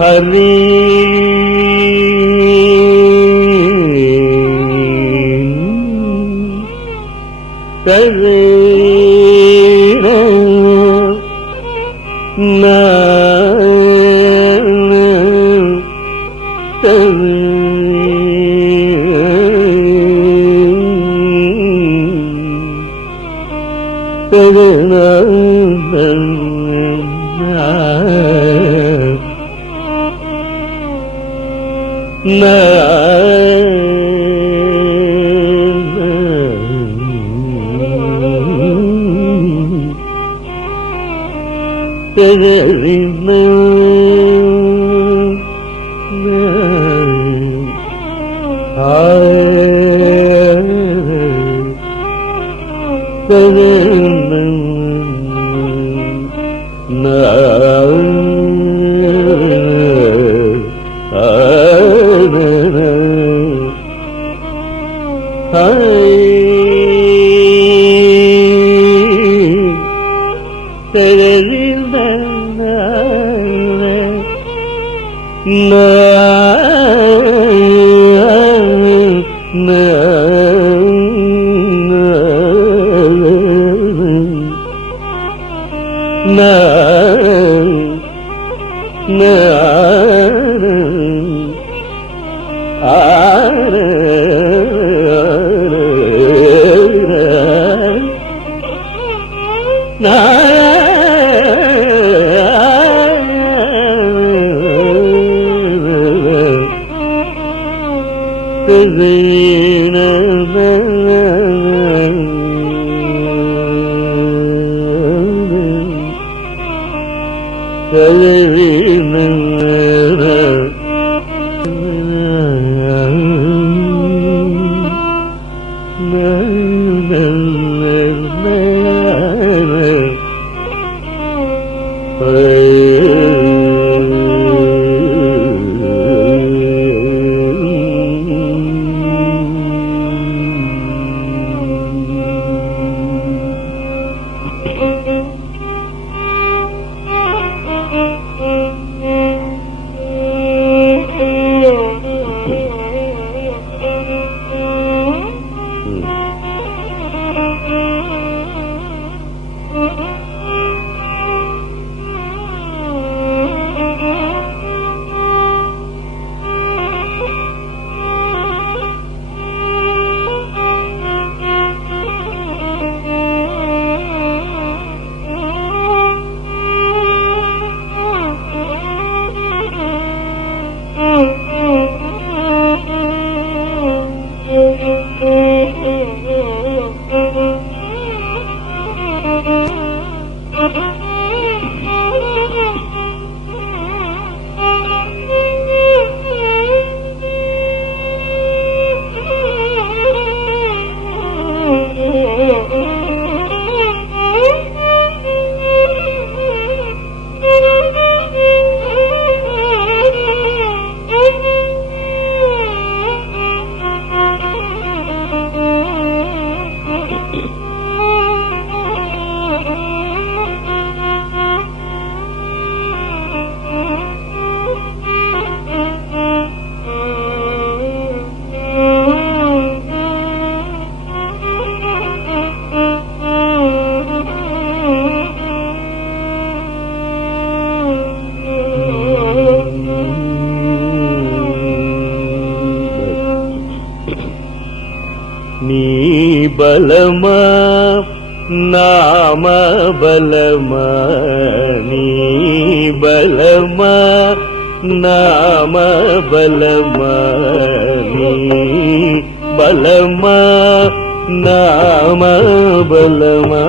ஹரி கரே ಬಲಮಾ ನಾಮ ಬಲಮಾ ನೀ ಬಲಮಾ ನಾಮ ಬಲಮಾ ನೀ ಬಲಮಾ ನಾಮ ಬಲಮಾ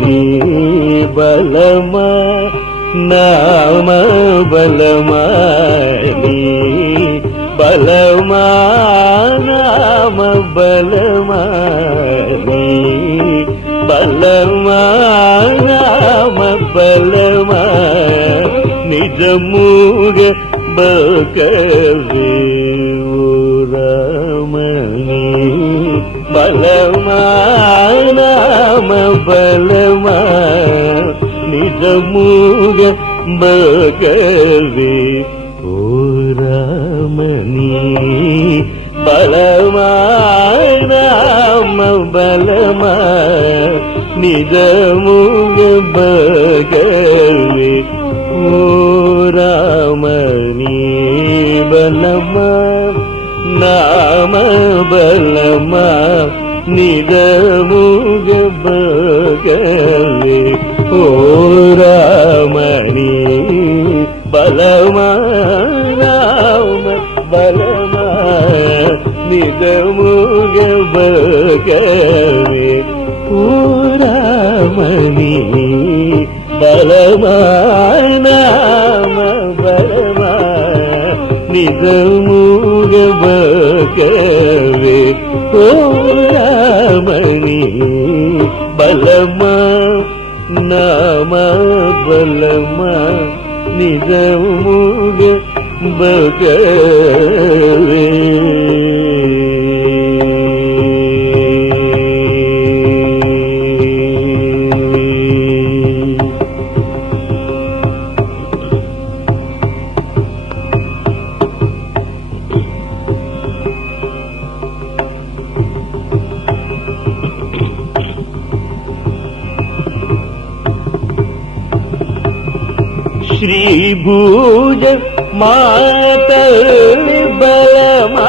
ನೀ ಬಲಮಾ నామ బలమా నీ బలమా నామ బలమా నీ బలమా నామ బలమా నిజముగ బకవే రామని బలమా నామ బలమా నిజముగ బకవే ఓ రామని బలమా నామ బలమా నిజముగ బకవే ఓ రామని బలమా నామ బలమా నిజముగ బకవే ఓ రామని బలమా నామ బలమా నిజముగ బకవే ఓ రామని బలమా నామ బలమా నిజముగ బకవే ఓ రామని బలమా నామ బలమా నిజముగ బకవే శ్రీభూజ మాతలి బలమా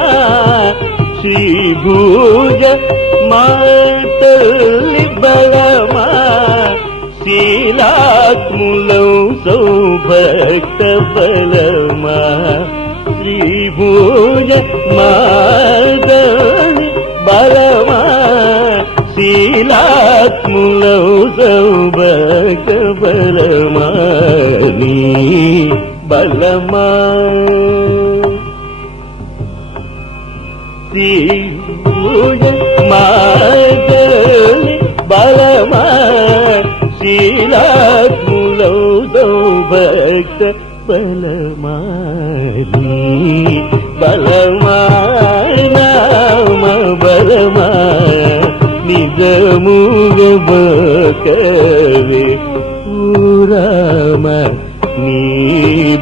శ్రీభూజ మాతలి బలమా శీలాత్ములం సౌభక్త బలమా శ్రీభూజ మాతలి బలమా శీలాత్ములం సౌభక్త బలమా నీ బలమా శ్రీభూజ మాతలి బలమా శీలాత్ములం సౌభక్త బలమా నీ బలమా నామ బలమా నిజముగ బకవే ఓ రామ నీ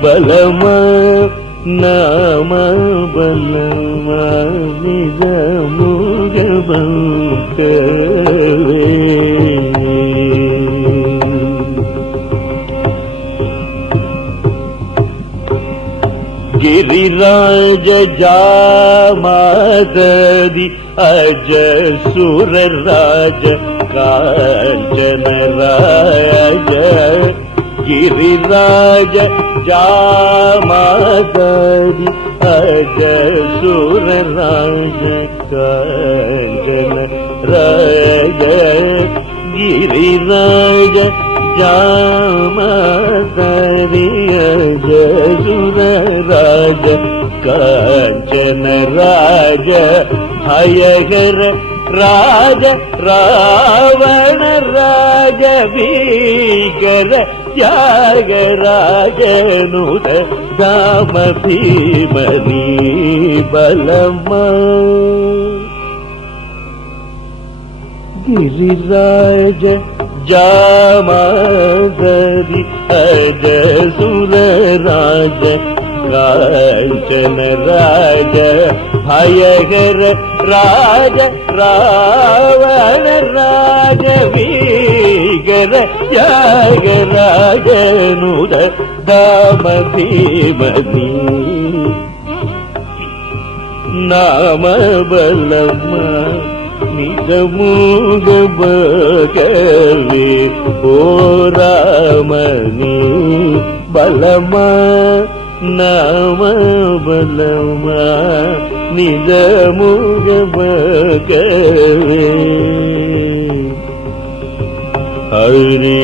బలమా నామ బలమా నిజముగ బకవే గిరిరాజ జామాదది అజ సురరాజ కాంచన రాజ గిరిరాజ జామాదది అజ సురరాజ కాంచన రాజ గిరిరాజ జామదరి అజ సురరాజ కాంచన రాజ భయగర రాజ రావణ రాజ భీకర త్యాగరాజనుత దామ భీమని బలమా గిరిరాజ జామదరి అజ సురరాజ కాంచన రాజ భయగర రాజ రావణ రాజ వీగర త్యాగరాజనుద దామ భీమని నామ బలమా నిజముగ బకవే ఓ రామని బలమా నామ బలమా నిజముగ బకవే హరి